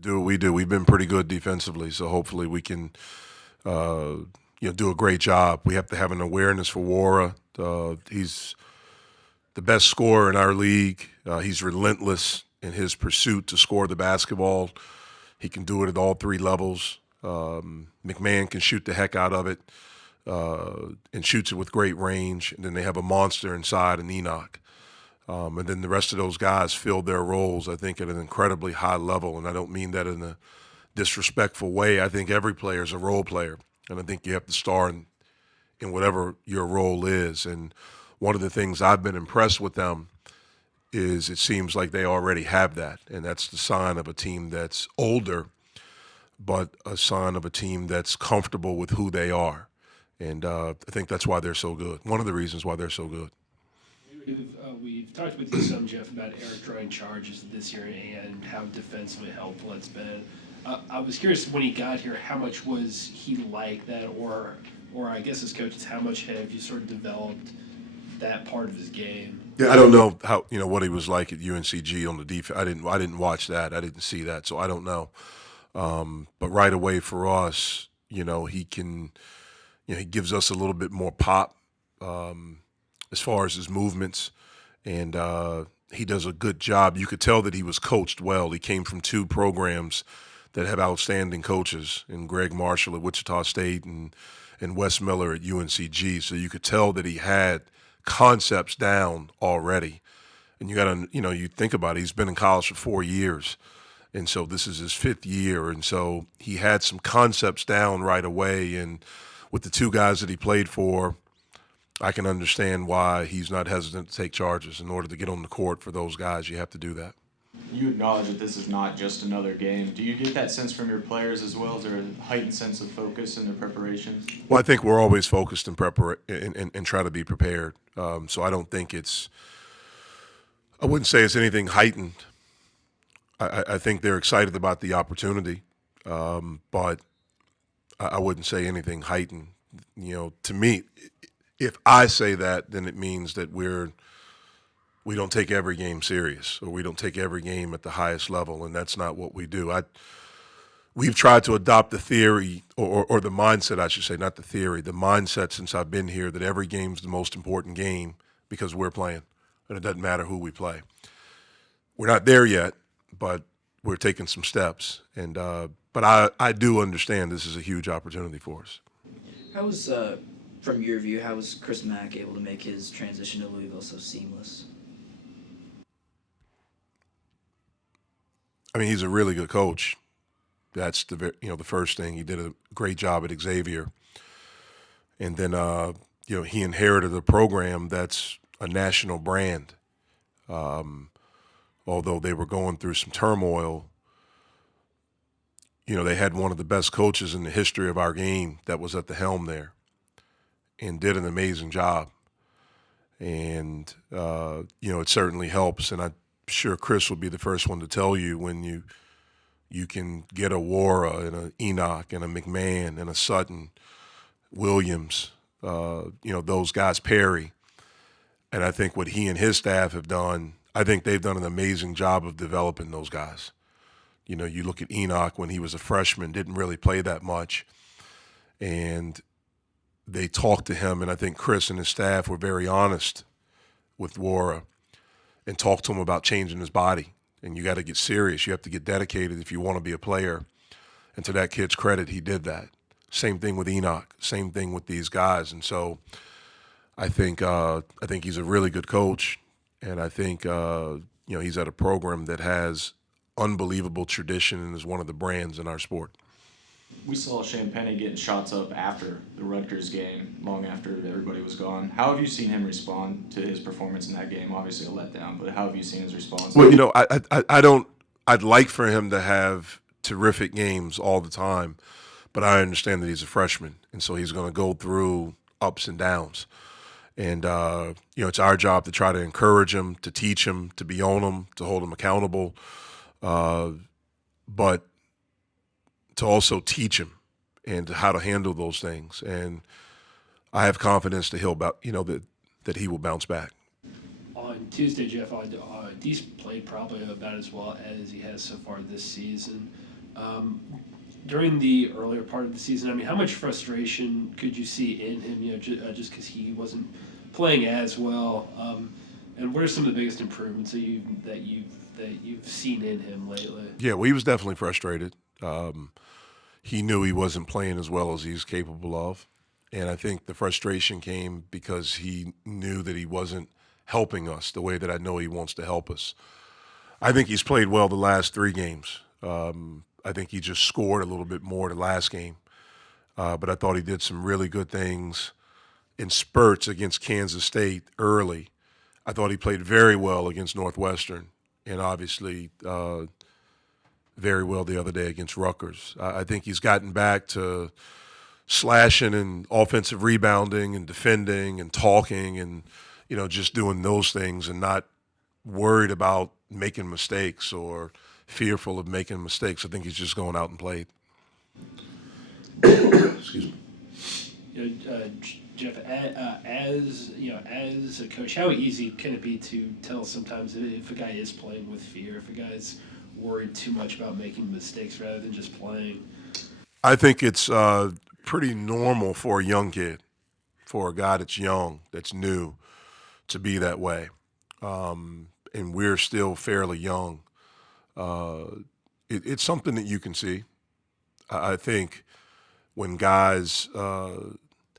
Do what we do. We've been pretty good defensively, so hopefully we can, do a great job. We have to have an awareness for Wara. He's the best scorer in our league. He's relentless in his pursuit to score the basketball. He can do it at all three levels. McMahon can shoot the heck out of it and shoots it with great range. And then they have a monster inside in Enoch. And then the rest of those guys fill their roles, I think, at an incredibly high level. And I don't mean that in a disrespectful way. I think every player is a role player. And I think you have to star in whatever your role is. And one of the things I've been impressed with them is it seems like they already have that. And that's the sign of a team that's older, but a sign of a team that's comfortable with who they are. And I think that's why they're so good. One of the reasons why they're so good. We've talked with you some, Jeff, about Eric drawing charges this year and how defensively helpful it's been. I was curious when he got here, how much was he like that, or I guess as coaches, how much have you sort of developed that part of his game? Yeah, I don't know how what he was like at UNCG on the defense. I didn't watch that. I didn't see that, so I don't know. But right away for us, he can, he gives us a little bit more pop as far as his movements, and he does a good job. You could tell that he was coached well. He came from two programs that have outstanding coaches, in Greg Marshall at Wichita State and Wes Miller at UNCG. So you could tell that he had concepts down already. And you got to, you think about it, he's been in college for 4 years. And so this is his fifth year. And so he had some concepts down right away. And with the two guys that he played for, I can understand why he's not hesitant to take charges. In order to get on the court for those guys, you have to do that. You acknowledge that this is not just another game. Do you get that sense from your players as well? Is there a heightened sense of focus in their preparations? Well, I think we're always focused and try to be prepared. So I don't think I wouldn't say it's anything heightened. I think they're excited about the opportunity, but I wouldn't say anything heightened. To me, if I say that, then it means that we don't take every game serious, or we don't take every game at the highest level, and that's not what we do. We've tried to adopt the theory or the mindset, I should say, not the theory, the mindset since I've been here that every game's the most important game because we're playing, and it doesn't matter who we play. We're not there yet, but we're taking some steps, and but I do understand this is a huge opportunity for us. How was, from your view, how was Chris Mack able to make his transition to Louisville so seamless? I mean, he's a really good coach. That's the first thing. He did a great job at Xavier, and then he inherited a program that's a national brand. Although they were going through some turmoil, they had one of the best coaches in the history of our game that was at the helm there, and did an amazing job. And it certainly helps. And I'm sure Chris will be the first one to tell you when you can get a Wara and a Enoch and a McMahon and a Sutton, Williams, those guys, Perry. And I think what he and his staff have done, I think they've done an amazing job of developing those guys. You look at Enoch when he was a freshman, didn't really play that much. And they talked to him, and I think Chris and his staff were very honest with Wara and talked to him about changing his body. And you got to get serious. You have to get dedicated if you want to be a player. And to that kid's credit, he did that. Same thing with Enoch. Same thing with these guys. And so I think he's a really good coach, and I think he's at a program that has unbelievable tradition and is one of the brands in our sport. We saw Champagne getting shots up after the Rutgers game, long after everybody was gone. How have you seen him respond to his performance in that game? Obviously a letdown, but how have you seen his response? Well, I don't. I'd like for him to have terrific games all the time, but I understand that he's a freshman, and so he's going to go through ups and downs. And it's our job to try to encourage him, to teach him, to be on him, to hold him accountable, but to also teach him and how to handle those things. And I have confidence that that he will bounce back. On Tuesday, Jeff, Deese played probably about as well as he has so far this season. During the earlier part of the season, I mean, how much frustration could you see in him? Just because he wasn't playing as well. And what are some of the biggest improvements that you've seen in him lately? Yeah, well, he was definitely frustrated. He knew he wasn't playing as well as he's capable of. And I think the frustration came because he knew that he wasn't helping us the way that I know he wants to help us. I think he's played well the last 3 games. I think he just scored a little bit more the last game. But I thought he did some really good things in spurts against Kansas State early. I thought he played very well against Northwestern, and obviously very well the other day against Rutgers. I think he's gotten back to slashing and offensive rebounding and defending and talking and just doing those things and not worried about making mistakes or fearful of making mistakes. I think he's just going out and played. Excuse me. Jeff, as a coach, how easy can it be to tell sometimes if a guy is playing with fear, if a guy's worried too much about making mistakes rather than just playing? I think it's pretty normal for a young kid, for a guy that's young, that's new, to be that way. And we're still fairly young. It's something that you can see. I think when guys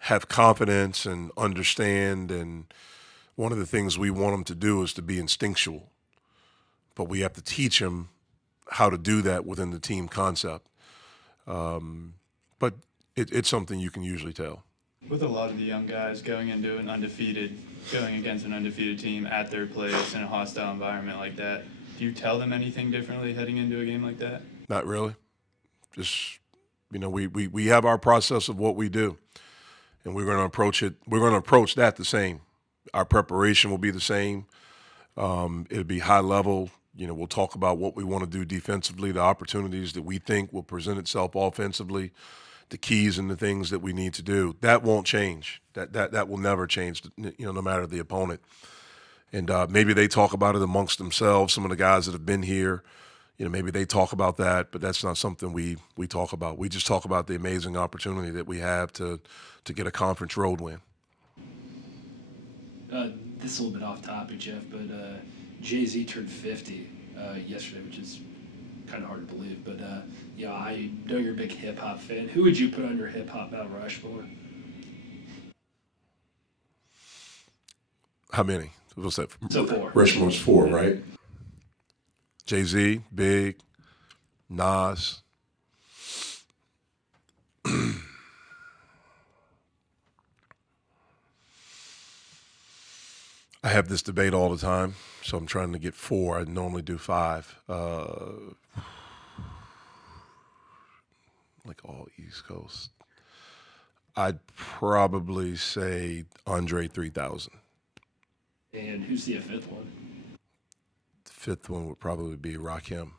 have confidence and understand, and one of the things we want them to do is to be instinctual, but we have to teach them how to do that within the team concept. But it's something you can usually tell. With a lot of the young guys going against an undefeated team at their place in a hostile environment like that, do you tell them anything differently heading into a game like that? Not really. Just, we have our process of what we do, and we're going to approach it. We're going to approach that the same. Our preparation will be the same. It'll be high level. We'll talk about what we want to do defensively, the opportunities that we think will present itself offensively, the keys and the things that we need to do. That won't change. That will never change, no matter the opponent. And maybe they talk about it amongst themselves, some of the guys that have been here. Maybe they talk about that, but that's not something we talk about. We just talk about the amazing opportunity that we have to get a conference road win. This is a little bit off topic, Jeff, but Jay-Z turned 50 yesterday, which is kind of hard to believe. But I know you're a big hip hop fan. Who would you put on your hip hop Mount Rushmore? How many? What's that? So 4. Rushmore's 4, right? Jay-Z, Big, Nas. I have this debate all the time, so I'm trying to get 4. I normally do 5. Like all East Coast. I'd probably say Andre 3000. And who's the 5th one? The 5th one would probably be Rakim.